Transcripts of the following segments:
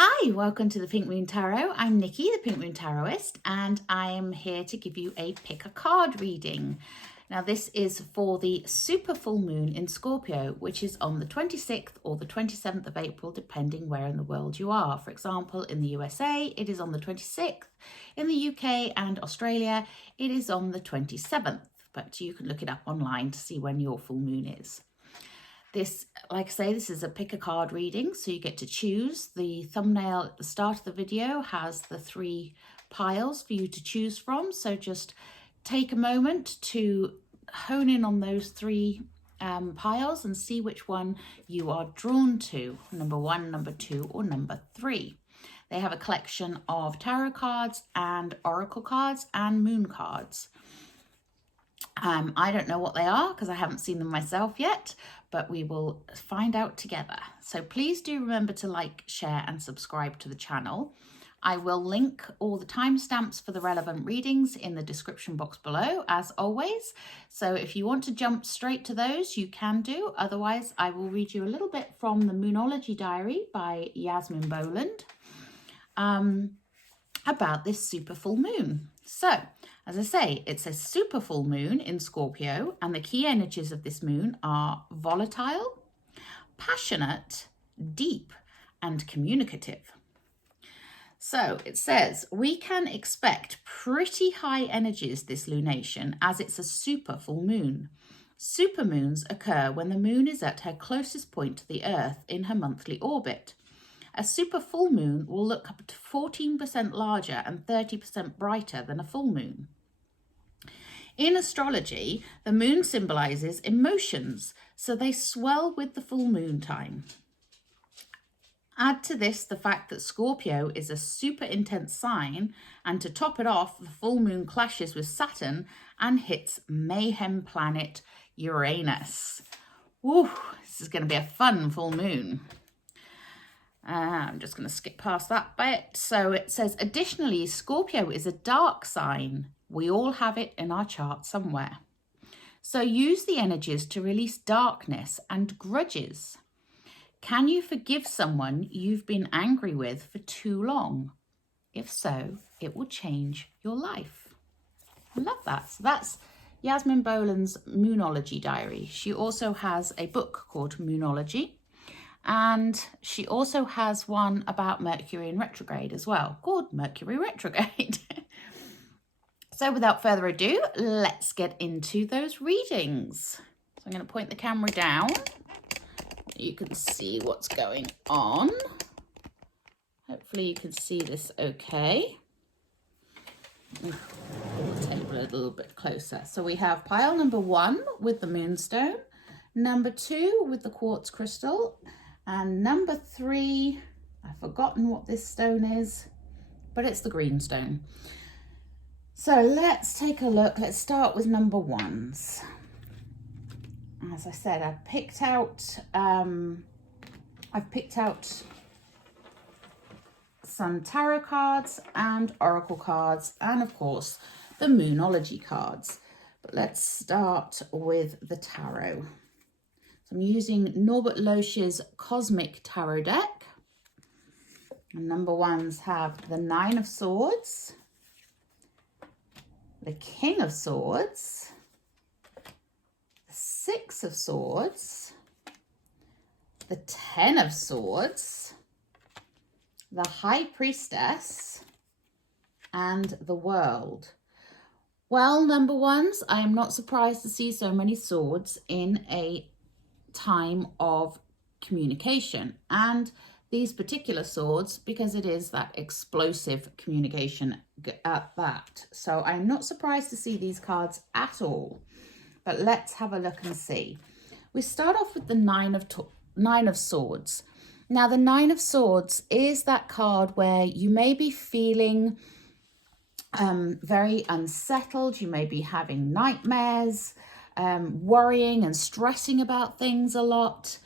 Hi, welcome to the Pink Moon Tarot. I'm Nikki, the Pink Moon Tarotist, and I'm here to give you a pick a card reading. Now, this is for the super full moon in Scorpio, which is on the 26th or the 27th of April, depending where in the world you are. For example, in the USA, it is on the 26th. In the UK and Australia, it is on the 27th, but you can look it up online to see when your full moon is. This, like I say, this is a pick a card reading, so you get to choose. The thumbnail at the start of the video has the 3 piles for you to choose from, so just take a moment to hone in on those 3 piles and see which one you are drawn to, number 1, number 2, or number 3. They have a collection of tarot cards and oracle cards and moon cards. I don't know what they are because I haven't seen them myself yet, but we will find out together. So please do remember to like, share and subscribe to the channel. I will link all the timestamps for the relevant readings in the description box below, as always. So if you want to jump straight to those, you can do. Otherwise, I will read you a little bit from the Moonology Diary by Yasmin Boland about this super full moon. So, as I say, it's a super full moon in Scorpio, and the key energies of this moon are volatile, passionate, deep, and communicative. So it says, we can expect pretty high energies this lunation as it's a super full moon. Supermoons occur when the moon is at her closest point to the Earth in her monthly orbit. A super full moon will look up to 14% larger and 30% brighter than a full moon. In astrology, the moon symbolizes emotions, so they swell with the full moon time. Add to this the fact that Scorpio is a super intense sign, and to top it off, the full moon clashes with Saturn and hits mayhem planet Uranus. Woo, this is going to be a fun full moon. I'm just going to skip past that bit. So it says, additionally, Scorpio is a dark sign. We all have it in our chart somewhere. So use the energies to release darkness and grudges. Can you forgive someone you've been angry with for too long? If so, it will change your life. I love that. So that's Yasmin Boland's Moonology Diary. She also has a book called Moonology. And she also has one about Mercury in retrograde as well, called Mercury Retrograde. So without further ado, let's get into those readings. So I'm going to point the camera down. You can see what's going on. Hopefully you can see this okay. Pull the table a little bit closer. So we have pile number 1 with the moonstone, number 2 with the quartz crystal, and number 3, I've forgotten what this stone is, but it's the green stone. So let's take a look. Let's start with number 1s. As I said, I've picked out some tarot cards and oracle cards, and of course the Moonology cards. But let's start with the tarot. So I'm using Norbert Losch's Cosmic Tarot deck. And number 1s have the 9 of Swords, the King of Swords, the 6 of Swords, the 10 of Swords, the High Priestess, and the World. Well, number 1s, I am not surprised to see so many swords in a time of communication, and these particular swords because it is that explosive communication at that. So I'm not surprised to see these cards at all, but let's have a look and see. We start off with the nine of Swords. Now the 9 of Swords is that card where you may be feeling very unsettled. You may be having nightmares, worrying and stressing about things a lot.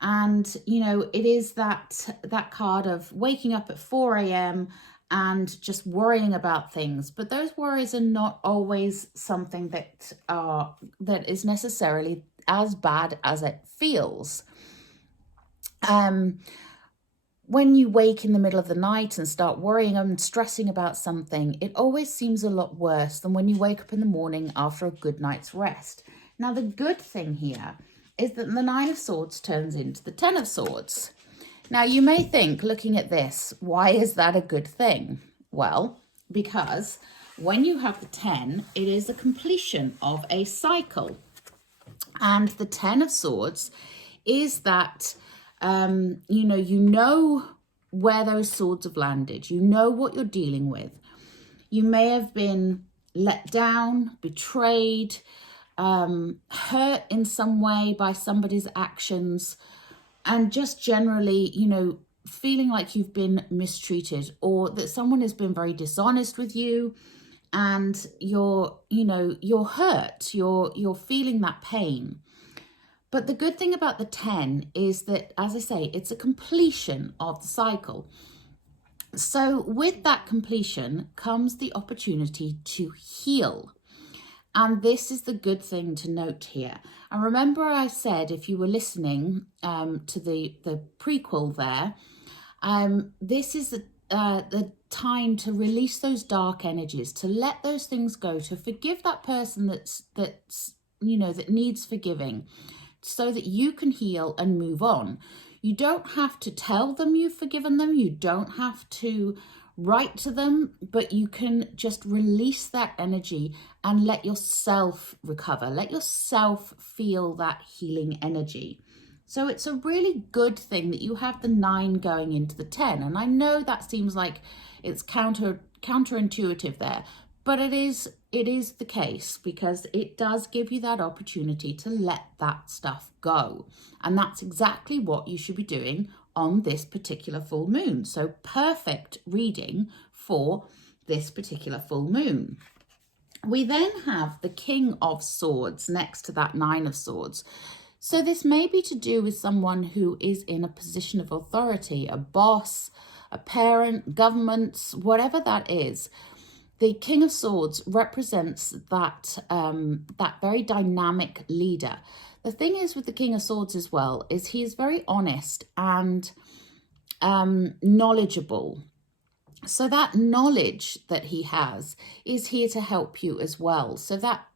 And, you know, it is that card of waking up at 4 a.m. and just worrying about things. But those worries are not always something that is necessarily as bad as it feels. when you wake in the middle of the night and start worrying and stressing about something, it always seems a lot worse than when you wake up in the morning after a good night's rest. Now, the good thing here is that the Nine of Swords turns into the Ten of Swords. Now, you may think, looking at this, why is that a good thing? Well, because when you have the 10, it is a completion of a cycle. And the Ten of Swords is that, you know where those swords have landed. You know what you're dealing with. You may have been let down, betrayed, hurt in some way by somebody's actions, and just generally, feeling like you've been mistreated, or that someone has been very dishonest with you, and you're hurt, you're feeling that pain. But the good thing about the 10 is that, as I say, it's a completion of the cycle. So with that completion comes the opportunity to heal. And this is the good thing to note here. And remember I said, if you were listening to the prequel there, this is the time to release those dark energies, to let those things go, to forgive that person that needs forgiving, so that you can heal and move on. You don't have to tell them you've forgiven them. You don't have to write to them, but you can just release that energy and let yourself recover. Let yourself feel that healing energy. So it's a really good thing that you have the 9 going into the 10. And I know that seems like it's counterintuitive there, but it is the case, because it does give you that opportunity to let that stuff go. And that's exactly what you should be doing on this particular full moon. So perfect reading for this particular full moon. We then have the King of Swords next to that 9 of Swords. So this may be to do with someone who is in a position of authority, a boss, a parent, government, whatever that is. The King of Swords represents that very dynamic leader. The thing is with the King of Swords as well is he is very honest and knowledgeable. So that knowledge that he has is here to help you as well. So that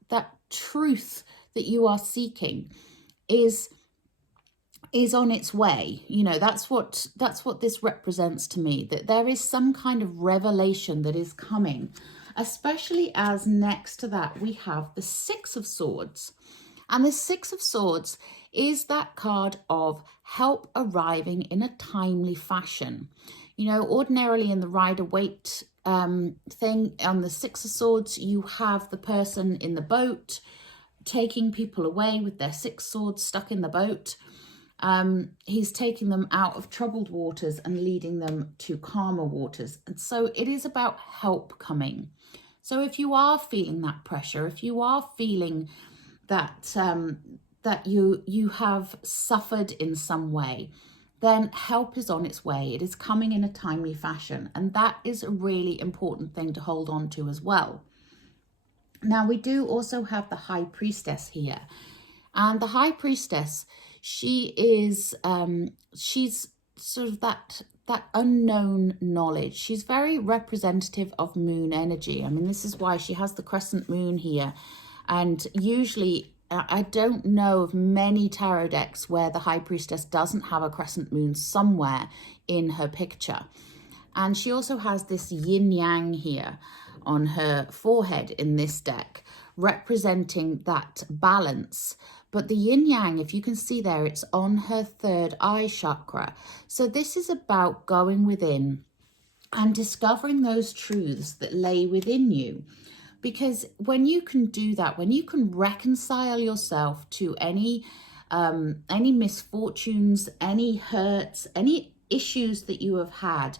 truth that you are seeking is on its way. That's what this represents to me, that there is some kind of revelation that is coming, especially as next to that we have the 6 of Swords. And the 6 of Swords is that card of help arriving in a timely fashion. Ordinarily in the Rider-Waite thing, on the 6 of Swords, you have the person in the boat taking people away with their 6 swords stuck in the boat. He's taking them out of troubled waters and leading them to calmer waters. And so it is about help coming. So if you are feeling that pressure, if you are feeling that that you have suffered in some way, then help is on its way. It is coming in a timely fashion. And that is a really important thing to hold on to as well. Now, we do also have the High Priestess here. And the High Priestess, she is, she's sort of that unknown knowledge. She's very representative of moon energy. I mean, this is why she has the crescent moon here. And usually, I don't know of many tarot decks where the High Priestess doesn't have a crescent moon somewhere in her picture. And she also has this yin yang here on her forehead in this deck, representing that balance. But the yin yang, if you can see there, it's on her 3rd eye chakra. So this is about going within and discovering those truths that lay within you. Because when you can do that, when you can reconcile yourself to any misfortunes, any hurts, any issues that you have had,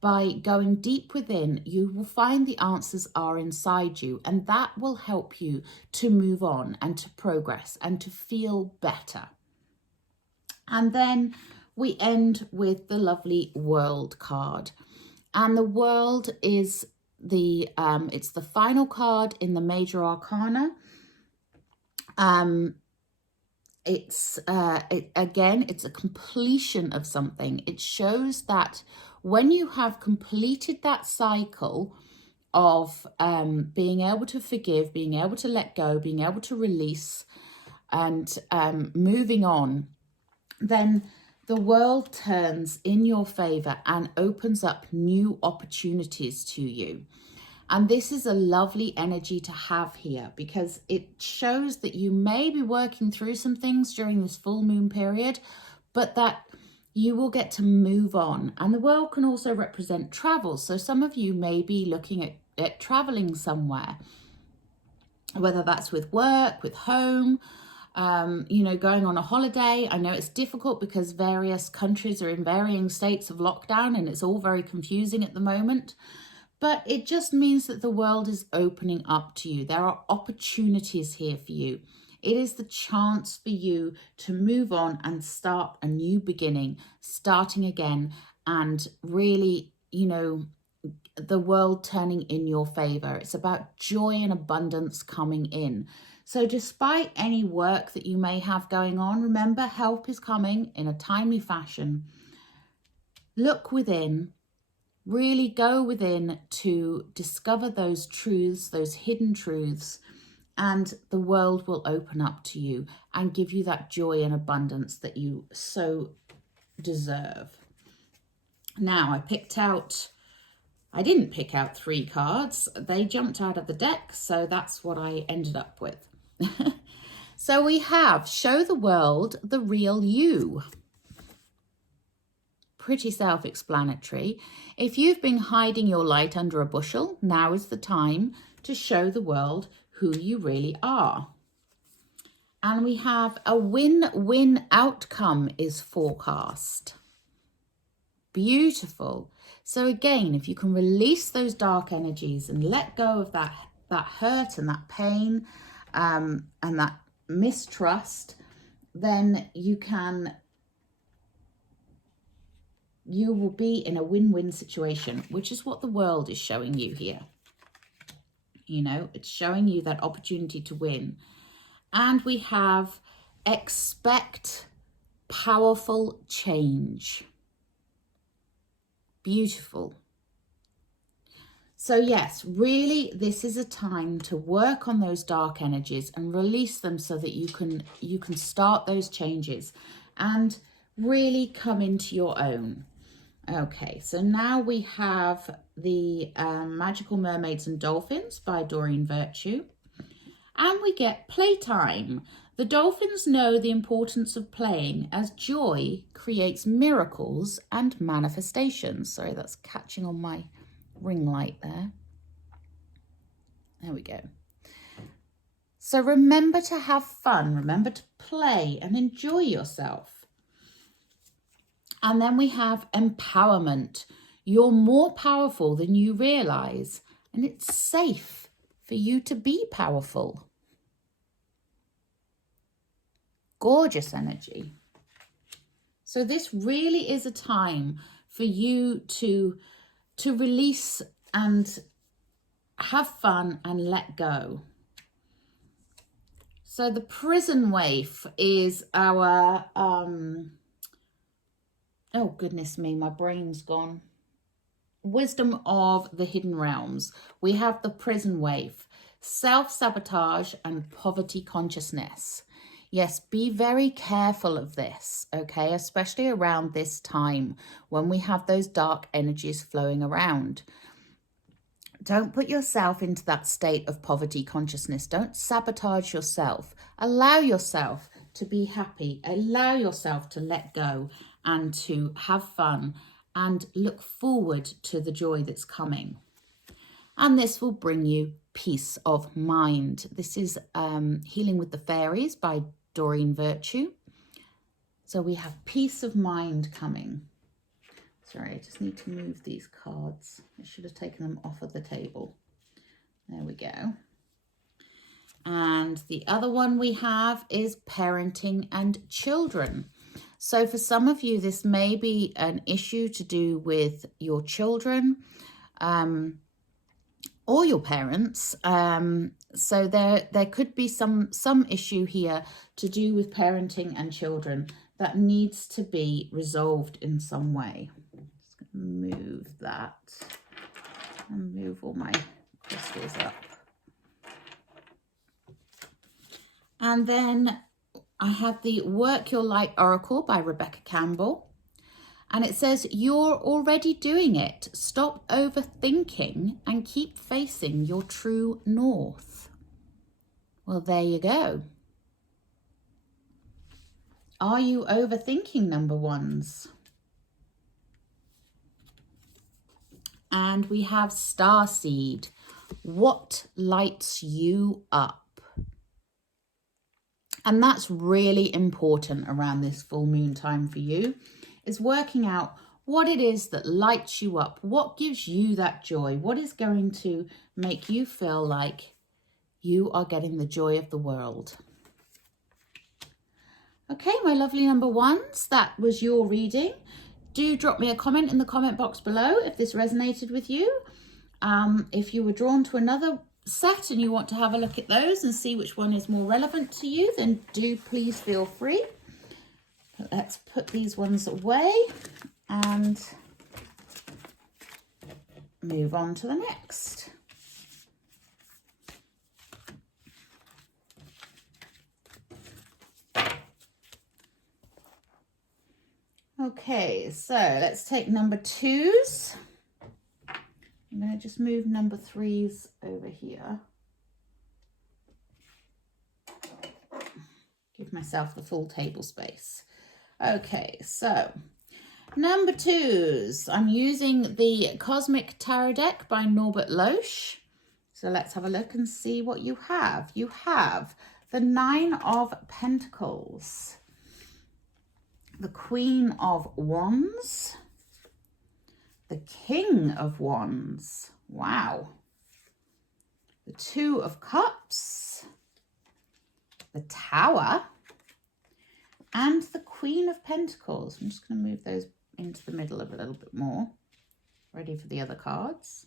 by going deep within, you will find the answers are inside you, and that will help you to move on and to progress and to feel better. And then we end with the lovely World card. And the World is it's the final card in the Major Arcana. it's again, it's a completion of something. It shows that when you have completed that cycle of being able to forgive, being able to let go, being able to release, and moving on, then the world turns in your favor and opens up new opportunities to you. And this is a lovely energy to have here, because it shows that you may be working through some things during this full moon period, but that you will get to move on. And the world can also represent travel. So some of you may be looking at traveling somewhere, whether that's with work, with home, going on a holiday. I know it's difficult because various countries are in varying states of lockdown and it's all very confusing at the moment. But it just means that the world is opening up to you. There are opportunities here for you. It is the chance for you to move on and start a new beginning, starting again, and really, the world turning in your favor. It's about joy and abundance coming in. So despite any work that you may have going on, remember, help is coming in a timely fashion. Look within, really go within to discover those truths, those hidden truths, and the world will open up to you and give you that joy and abundance that you so deserve. Now, I didn't pick out 3 cards. They jumped out of the deck, so that's what I ended up with. So we have show the world the real you. Pretty self-explanatory. If you've been hiding your light under a bushel, now is the time to show the world who you really are. And we have a win-win outcome is forecast. Beautiful. So again, if you can release those dark energies and let go of that hurt and that pain and that mistrust, then you will be in a win-win situation, which is what the world is showing you here. It's showing you that opportunity to win. And we have expect powerful change. Beautiful. So yes, really, this is a time to work on those dark energies and release them so that you can start those changes and really come into your own. Okay, so now we have the Magical Mermaids and Dolphins by Doreen Virtue. And we get playtime. The dolphins know the importance of playing as joy creates miracles and manifestations. Sorry, that's catching on my ring light there. There we go. So remember to have fun, remember to play and enjoy yourself. And then we have empowerment. You're more powerful than you realize, and it's safe for you to be powerful. Gorgeous energy. So this really is a time for you to release and have fun and let go. So the prison waif is our, oh goodness me, my brain's gone. Wisdom of the Hidden Realms. We have the prison waif, self-sabotage and poverty consciousness. Yes, be very careful of this, okay? Especially around this time when we have those dark energies flowing around. Don't put yourself into that state of poverty consciousness. Don't sabotage yourself. Allow yourself to be happy. Allow yourself to let go and to have fun and look forward to the joy that's coming. And this will bring you peace of mind. This is Healing with the Fairies by Doreen Virtue. So we have peace of mind coming. Sorry, I just need to move these cards. I should have taken them off of the table. There we go. And the other one we have is parenting and children. So for some of you, this may be an issue to do with your children, or your parents. So there could be some issue here to do with parenting and children that needs to be resolved in some way. Just going to move that and move all my crystals up. And then I have the Work Your Light Oracle by Rebecca Campbell. And it says, you're already doing it. Stop overthinking and keep facing your true north. Well, there you go. Are you overthinking, number ones? And we have Starseed. What lights you up? And that's really important around this full moon time for you, is working out what it is that lights you up, what gives you that joy, what is going to make you feel like you are getting the joy of the world. Okay, my lovely number ones, that was your reading. Do drop me a comment in the comment box below if this resonated with you. If you were drawn to another set and you want to have a look at those and see which one is more relevant to you, then do please feel free. But let's put these ones away and move on to the next. Okay, so let's take number 2s. I'm going to just move number 3s over here. Give myself the full table space. Okay, so number 2s. I'm using the Cosmic Tarot deck by Norbert Loesch. So let's have a look and see what you have. You have the 9 of Pentacles, the Queen of Wands, the King of Wands, wow, the 2 of Cups, the Tower, and the Queen of Pentacles. I'm just going to move those into the middle a little bit more, ready for the other cards.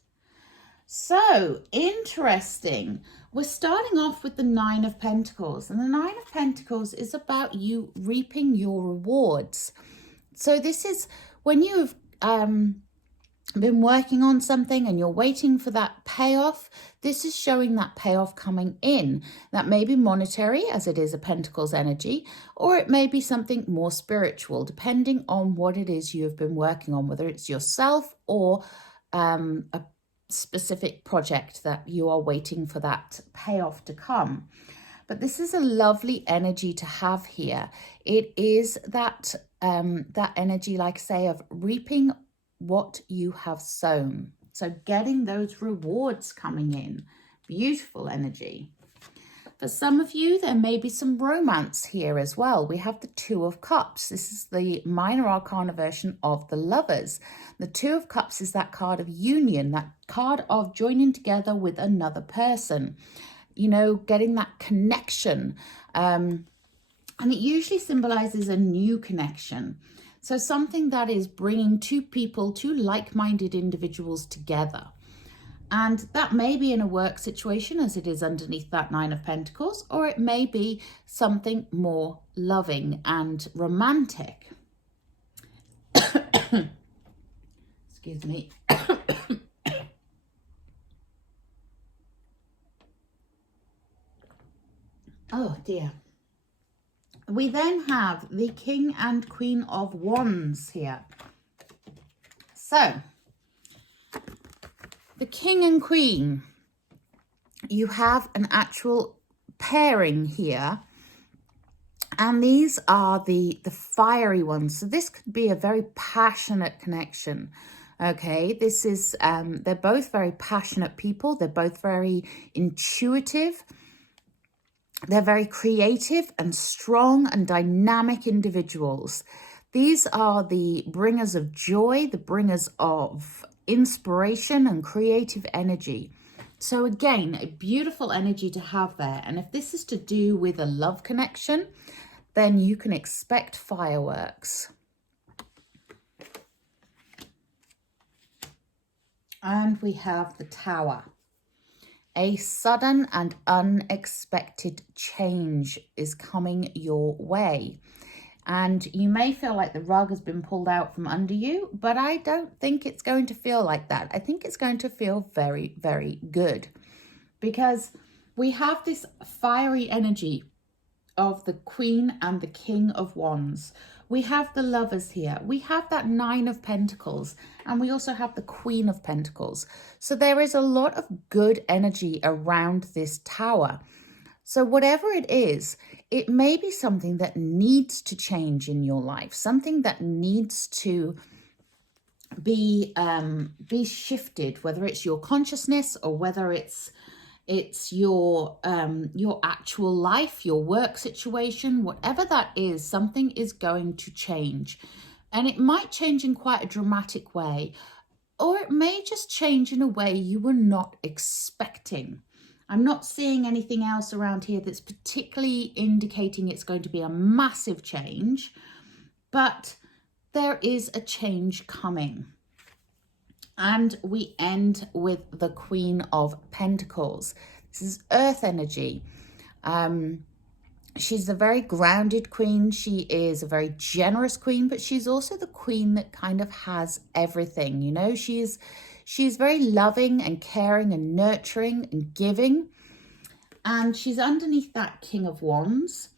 So interesting. We're starting off with the 9 of Pentacles, and the 9 of Pentacles is about you reaping your rewards. So this is when you've been working on something and you're waiting for that payoff. This is showing that payoff coming in. That may be monetary, as it is a Pentacles energy, or it may be something more spiritual, depending on what it is you have been working on, whether it's yourself or a specific project that you are waiting for that payoff to come. But this is a lovely energy to have here. It is that that energy, like I say, of reaping what you have sown. So getting those rewards coming in. Beautiful energy. For some of you, there may be some romance here as well. We have the 2 of Cups. This is the minor arcana version of the Lovers. The 2 of Cups is that card of union, that card of joining together with another person. You know, getting that connection. And it usually symbolizes a new connection. So something that is bringing 2 people, 2 like-minded individuals together. And that may be in a work situation, as it is underneath that 9 of Pentacles, or it may be something more loving and romantic. Excuse me. Oh dear. We then have the King and Queen of Wands here. So, the King and Queen, you have an actual pairing here. And these are the fiery ones. So this could be a very passionate connection. Okay, this is, they're both very passionate people. They're both very intuitive. They're very creative and strong and dynamic individuals. These are the bringers of joy, the bringers of inspiration and creative energy. So again, a beautiful energy to have there. And if this is to do with a love connection, then you can expect fireworks. And we have the Tower. A sudden and unexpected change is coming your way. And you may feel like the rug has been pulled out from under you, but I don't think it's going to feel like that. I think it's going to feel very, very good, because we have this fiery energy of the Queen and the King of Wands. We have the Lovers here. We have that Nine of Pentacles, and we also have the Queen of Pentacles. So there is a lot of good energy around this tower. So whatever it is, it may be something that needs to change in your life, something that needs to be shifted, whether it's your consciousness or whether it's your actual life, your work situation, whatever that is, something is going to change. And it might change in quite a dramatic way, or it may just change in a way you were not expecting. I'm not seeing anything else around here that's particularly indicating it's going to be a massive change, but there is a change coming. And we end with the Queen of Pentacles. This is earth energy. She's a very grounded queen. She is a very generous queen, but she's also the queen that kind of has everything. You know, she's very loving and caring and nurturing and giving. And she's underneath that King of Wands.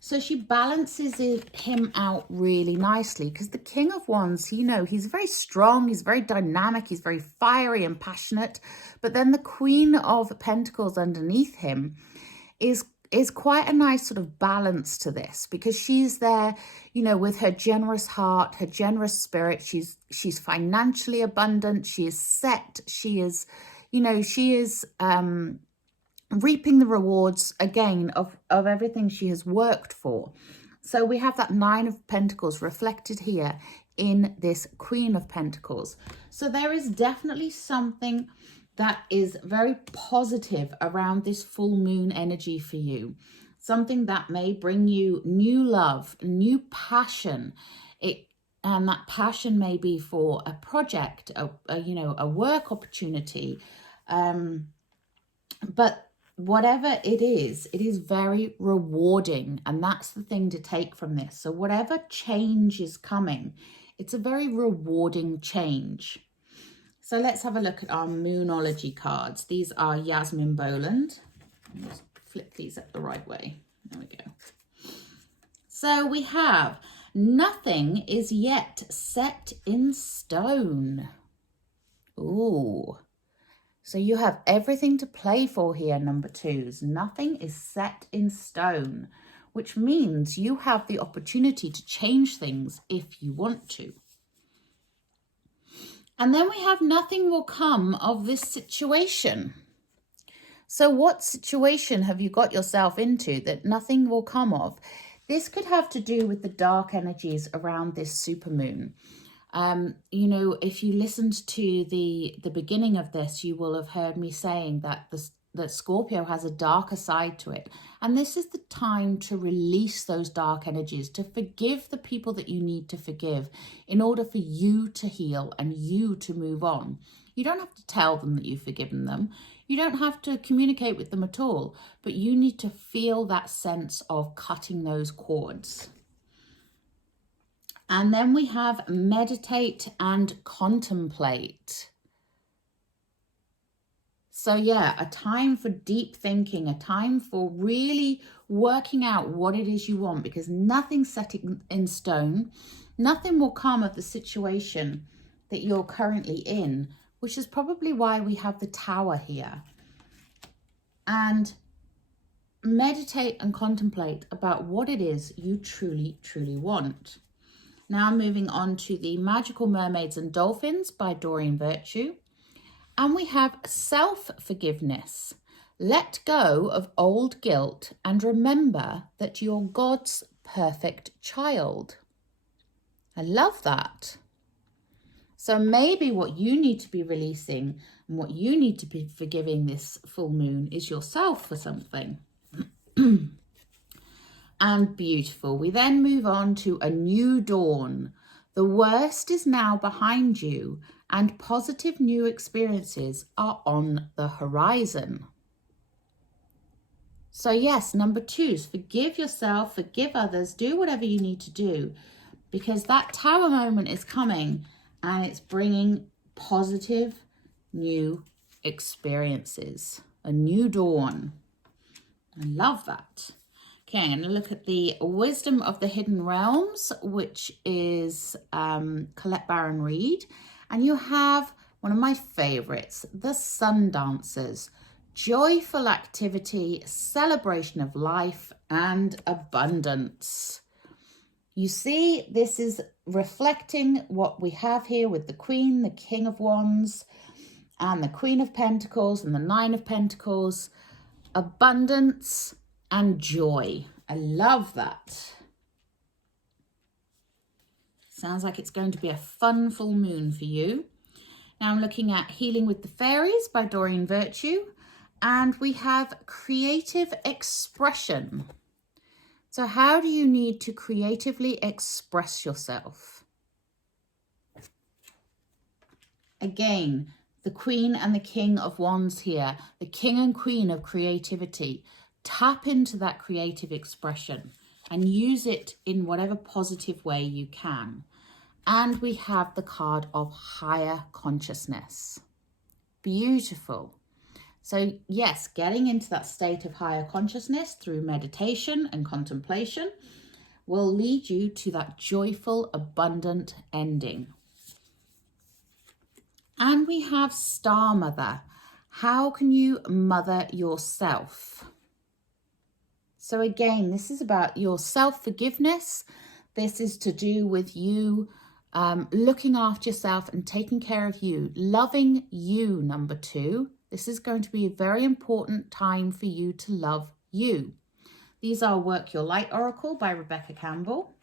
So she balances him out really nicely, because the King of Wands, you know, he's very strong, he's very dynamic, he's very fiery and passionate. But then the Queen of Pentacles underneath him is quite a nice sort of balance to this, because she's there, you know, with her generous heart, her generous spirit. She's financially abundant, she is set, she is, you know, she is reaping the rewards again of everything she has worked for. So we have that Nine of Pentacles reflected here in this Queen of Pentacles. So there is definitely something that is very positive around this full moon energy for you. Something that may bring you new love, new passion. And that passion may be for a project, a work opportunity. But whatever it is very rewarding, and that's the thing to take from this. So whatever change is coming, it's a very rewarding change. So let's have a look at our Moonology cards. These are Yasmin Boland. Let's flip these up the right way. There we go. So we have nothing is yet set in stone. Ooh. So you have everything to play for here, number twos. Nothing is set in stone, which means you have the opportunity to change things if you want to. And then we have nothing will come of this situation. So what situation have you got yourself into that nothing will come of? This could have to do with the dark energies around this supermoon. You know, if you listened to the beginning of this, you will have heard me saying that that Scorpio has a darker side to it. And this is the time to release those dark energies, to forgive the people that you need to forgive in order for you to heal and you to move on. You don't have to tell them that you've forgiven them. You don't have to communicate with them at all, but you need to feel that sense of cutting those cords. And then we have meditate and contemplate. So yeah, a time for deep thinking, a time for really working out what it is you want, because nothing's set in stone. Nothing will come of the situation that you're currently in, which is probably why we have the Tower here. And meditate and contemplate about what it is you truly, truly want. Now moving on to the Magical Mermaids and Dolphins by Doreen Virtue. And we have self-forgiveness. Let go of old guilt and remember that you're God's perfect child. I love that. So maybe what you need to be releasing and what you need to be forgiving this full moon is yourself for something. And beautiful. We then move on to a new dawn. The worst is now behind you and positive new experiences are on the horizon. So yes, number 2 is forgive yourself, forgive others, do whatever you need to do, because that Tower moment is coming and it's bringing positive new experiences, a new dawn. I love that. Okay, I'm going to look at the Wisdom of the Hidden Realms, which is Colette Baron Reid. And you have one of my favorites, the Sun Dancers. Joyful activity, celebration of life, and abundance. You see, this is reflecting what we have here with the Queen, the King of Wands, and the Queen of Pentacles, and the Nine of Pentacles. Abundance and joy. I love that. Sounds like it's going to be a fun full moon for you. Now I'm looking at Healing with the Fairies by Doreen Virtue. And we have creative expression. So how do you need to creatively express yourself? Again, the Queen and the King of Wands here, the King and Queen of creativity. Tap into that creative expression and use it in whatever positive way you can. And we have the card of higher consciousness. Beautiful. So yes, getting into that state of higher consciousness through meditation and contemplation will lead you to that joyful, abundant ending. And we have Star Mother. How can you mother yourself? So again, this is about your self-forgiveness. This is to do with you looking after yourself and taking care of you, loving you, number 2. This is going to be a very important time for you to love you. These are Work Your Light Oracle by Rebecca Campbell.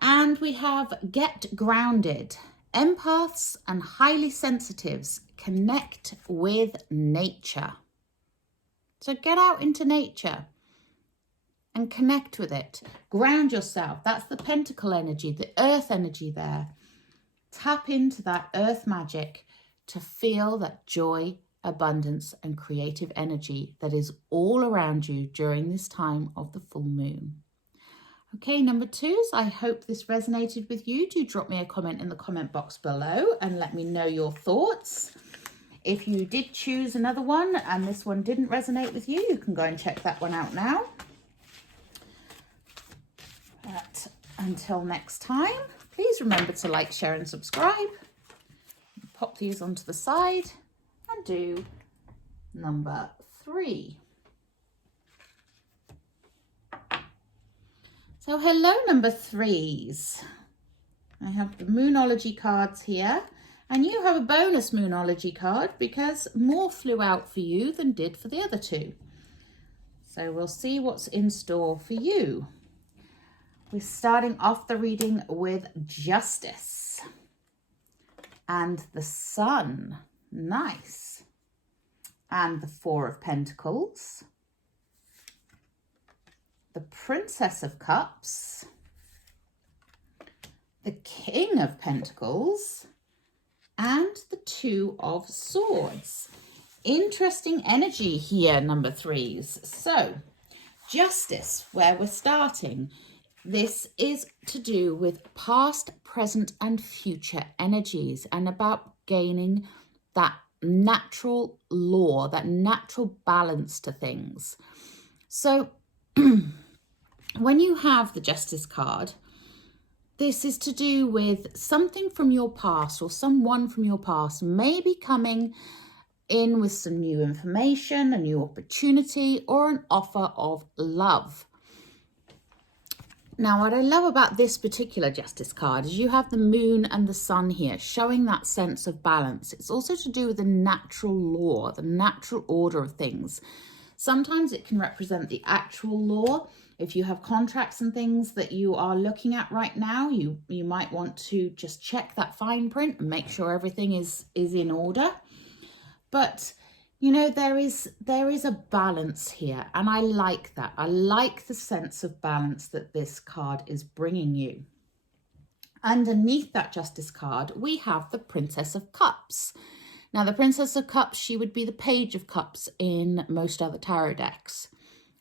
And we have Get Grounded. Empaths and highly sensitives connect with nature. So get out into nature and connect with it. Ground yourself. That's the pentacle energy, the earth energy there. Tap into that earth magic to feel that joy, abundance, and creative energy that is all around you during this time of the full moon. Okay, number 2s, I hope this resonated with you. Do drop me a comment in the comment box below and let me know your thoughts. If you did choose another one and this one didn't resonate with you, you can go and check that one out now. But until next time, please remember to like, share, and subscribe. Pop these onto the side and do number 3. So hello, number 3s. I have the Moonology cards here, and you have a bonus Moonology card because more flew out for you than did for the other 2. So we'll see what's in store for you. We're starting off the reading with Justice. And the Sun, nice. And the Four of Pentacles. The Princess of Cups. The King of Pentacles. And the Two of Swords. Interesting energy here, number 3s. So, Justice, where we're starting. This is to do with past, present, and future energies and about gaining that natural law, that natural balance to things. So when you have the Justice card, this is to do with something from your past or someone from your past maybe coming in with some new information, a new opportunity, or an offer of love. Now, what I love about this particular Justice card is you have the Moon and the Sun here, showing that sense of balance. It's also to do with the natural law, the natural order of things. Sometimes it can represent the actual law. If you have contracts and things that you are looking at right now, you might want to just check that fine print and make sure everything is in order. But you know, there is a balance here, and I like that. I like the sense of balance that this card is bringing you. Underneath that Justice card, we have the Princess of Cups. Now, the Princess of Cups, she would be the Page of Cups in most other tarot decks.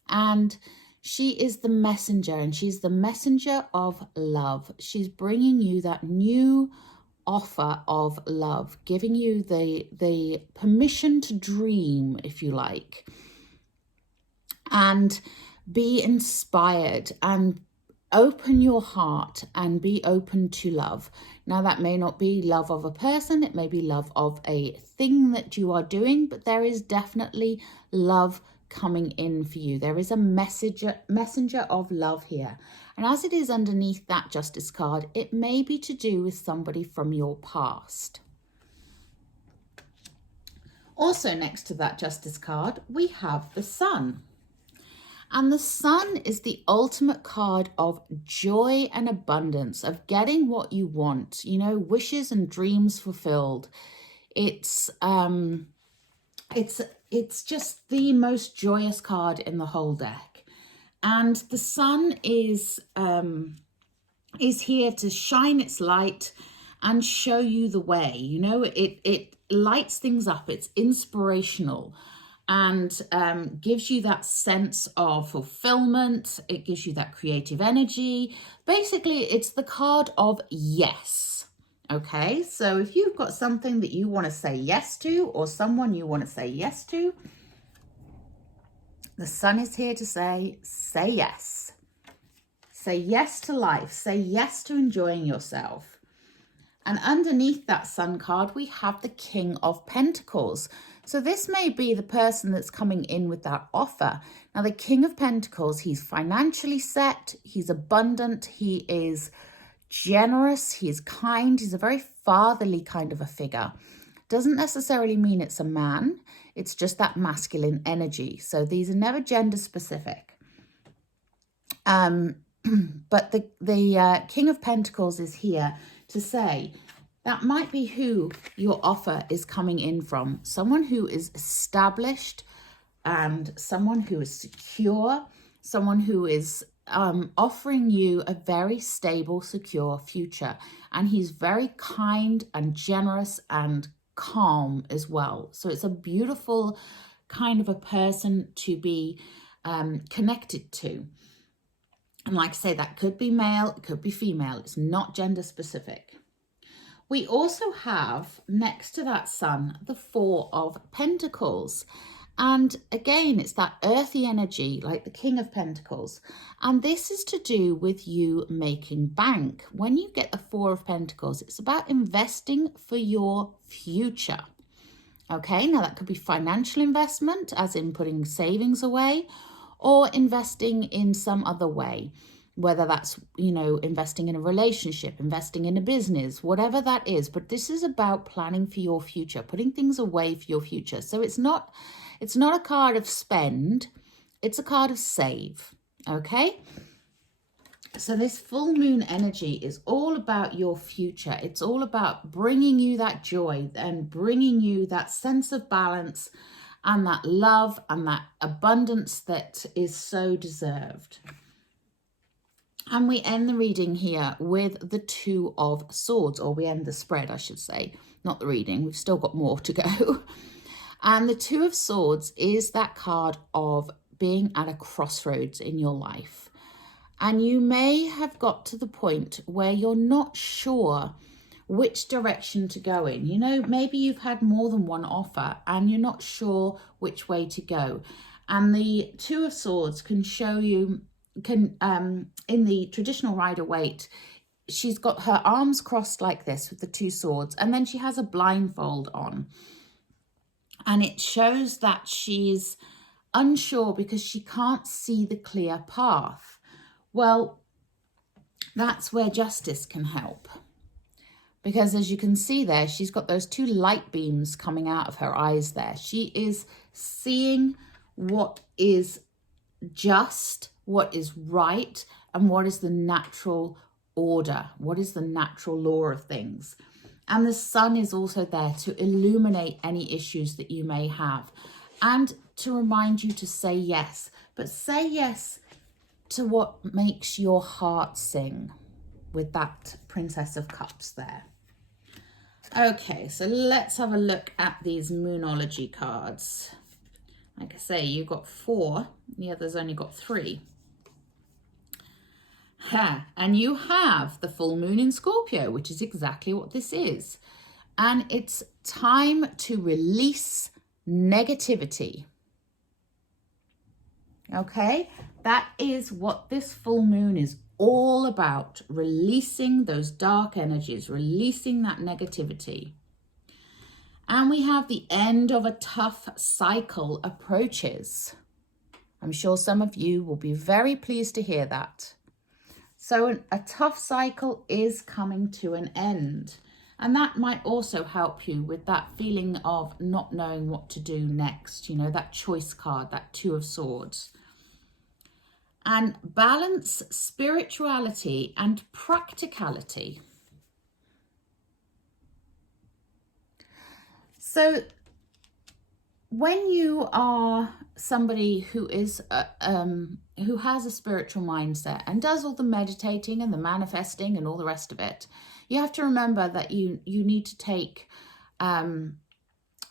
And she is the messenger, and she's the messenger of love. She's bringing you that new offer of love, giving you the permission to dream, if you like, and be inspired and open your heart and be open to love. Now, that may not be love of a person, it may be love of a thing that you are doing, but there is definitely love coming in for you. There is a messenger of love here. And as it is underneath that Justice card, it may be to do with somebody from your past. Also next to that Justice card, we have the Sun. And the Sun is the ultimate card of joy and abundance, of getting what you want, you know, wishes and dreams fulfilled. It's just the most joyous card in the whole deck. And the Sun is here to shine its light and show you the way. You know, it lights things up. It's inspirational and gives you that sense of fulfillment. It gives you that creative energy. Basically, it's the card of yes. Okay, so if you've got something that you want to say yes to, or someone you want to say yes to, the Sun is here to say yes. Say yes to life. Say yes to enjoying yourself. And underneath that Sun card, we have the King of Pentacles. So this may be the person that's coming in with that offer. Now, the King of Pentacles, he's financially set, he's abundant, he is generous, he's kind, he's a very fatherly kind of a figure. Doesn't necessarily mean it's a man, it's just that masculine energy. So these are never gender specific. But the King of Pentacles is here to say that might be who your offer is coming in from. Someone who is established and someone who is secure, someone who is offering you a very stable, secure future. And he's very kind and generous and calm as well. So it's a beautiful kind of a person to be connected to. And like I say, that could be male, it could be female. It's not gender specific. We also have, next to that Sun, the Four of Pentacles. And again, it's that earthy energy, like the King of Pentacles. And this is to do with you making bank. When you get the Four of Pentacles, it's about investing for your future. Okay, now that could be financial investment, as in putting savings away, or investing in some other way. Whether that's, you know, investing in a relationship, investing in a business, whatever that is. But this is about planning for your future, putting things away for your future. So it's not a card of spend, it's a card of save, okay? So this full moon energy is all about your future. It's all about bringing you that joy and bringing you that sense of balance and that love and that abundance that is so deserved. And we end the reading here with the Two of Swords, or we end the spread, I should say, not the reading. We've still got more to go. And the Two of Swords is that card of being at a crossroads in your life. And you may have got to the point where you're not sure which direction to go in. You know, maybe you've had more than one offer and you're not sure which way to go. And the Two of Swords can show you, in the traditional Rider-Waite, she's got her arms crossed like this with the two swords, and then she has a blindfold on. And it shows that she's unsure because she can't see the clear path. Well, that's where Justice can help. Because as you can see there, she's got those two light beams coming out of her eyes there. She is seeing what is just, what is right, and what is the natural order, what is the natural law of things. And the Sun is also there to illuminate any issues that you may have and to remind you to say yes, but say yes to what makes your heart sing with that Princess of Cups there. Okay, so let's have a look at these Moonology cards. Like I say, you got 4, the others only got 3. And you have the full moon in Scorpio, which is exactly what this is. And it's time to release negativity. Okay, that is what this full moon is all about, releasing those dark energies, releasing that negativity. And we have the end of a tough cycle approaches. I'm sure some of you will be very pleased to hear that. So a tough cycle is coming to an end. And that might also help you with that feeling of not knowing what to do next. You know, that choice card, that 2 of Swords. And balance spirituality and practicality. So when you are somebody who is who has a spiritual mindset and does all the meditating and the manifesting and all the rest of it, you have to remember that you need to take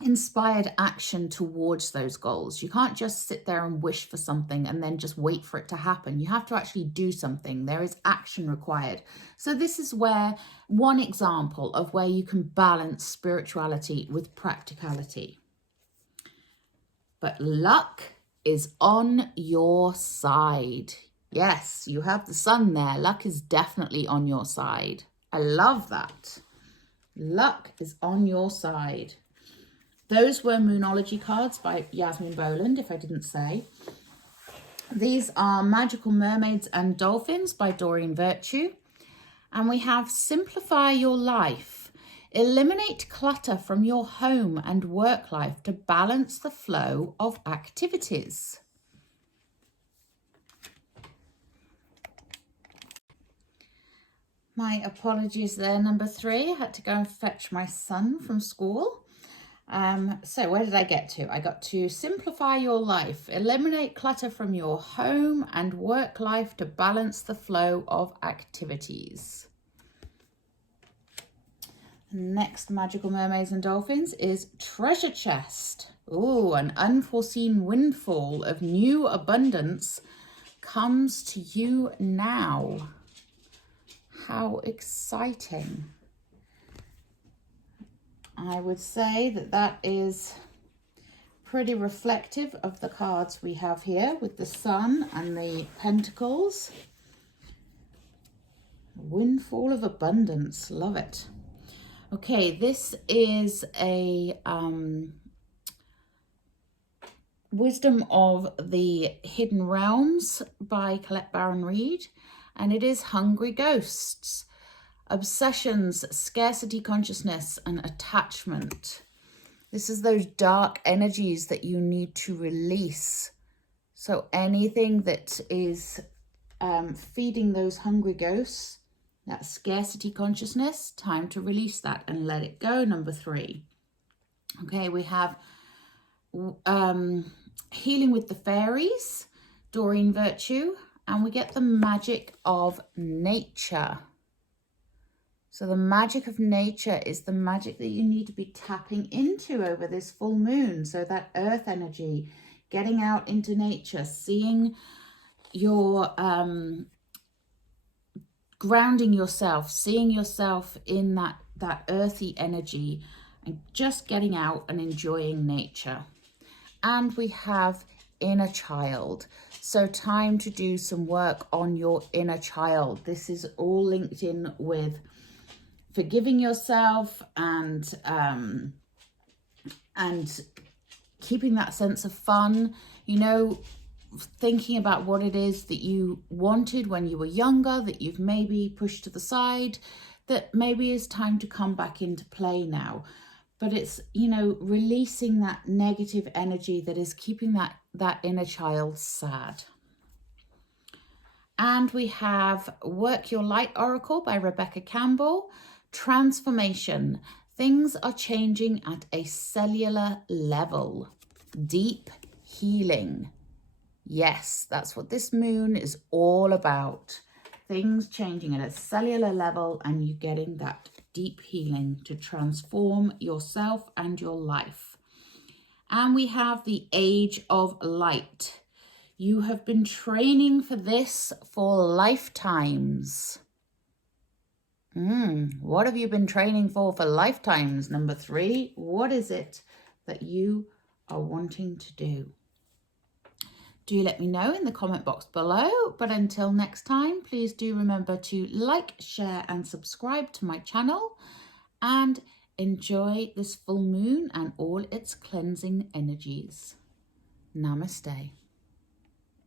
inspired action towards those goals. You can't just sit there and wish for something and then just wait for it to happen. You have to actually do something. There is action required. So this is where one example of where you can balance spirituality with practicality. But luck is on your side. Yes, you have the sun there. Luck is definitely on your side. I love that. Luck is on your side. Those were Moonology cards by Yasmin Boland, if I didn't say. These are Magical Mermaids and Dolphins by Doreen Virtue. And we have Simplify Your Life. Eliminate clutter from your home and work life to balance the flow of activities. My apologies there, number 3. I had to go and fetch my son from school. So where did I get to? I got to Simplify Your Life. Eliminate clutter from your home and work life to balance the flow of activities. Next, Magical Mermaids and Dolphins is Treasure Chest. Oh, an unforeseen windfall of new abundance comes to you now. How exciting. I would say that is pretty reflective of the cards we have here with the Sun and the Pentacles. Windfall of abundance, love it. Okay, this is a Wisdom of the Hidden Realms by Colette Baron Reid, and it is Hungry Ghosts. Obsessions, scarcity consciousness, and attachment. This is those dark energies that you need to release. So anything that is feeding those hungry ghosts, that scarcity consciousness, time to release that and let it go, number 3. Okay, we have Healing with the Fairies, Doreen Virtue, and we get the magic of nature. So the magic of nature is the magic that you need to be tapping into over this full moon. So that earth energy, getting out into nature, seeing your, grounding yourself, seeing yourself in that earthy energy and just getting out and enjoying nature. And we have Inner Child. So time to do some work on your inner child. This is all linked in with forgiving yourself and keeping that sense of fun, you know, thinking about what it is that you wanted when you were younger, that you've maybe pushed to the side, that maybe is time to come back into play now. But it's, you know, releasing that negative energy that is keeping that inner child sad. And we have Work Your Light Oracle by Rebecca Campbell. Transformation. Things are changing at a cellular level. Deep healing. Yes, that's what this moon is all about. Things changing at a cellular level and you getting that deep healing to transform yourself and your life. And we have the Age of Light. You have been training for this for lifetimes. What have you been training for lifetimes? Number 3, what is it that you are wanting to do? Do let me know in the comment box below. But until next time, please do remember to like, share and subscribe to my channel. And enjoy this full moon and all its cleansing energies. Namaste.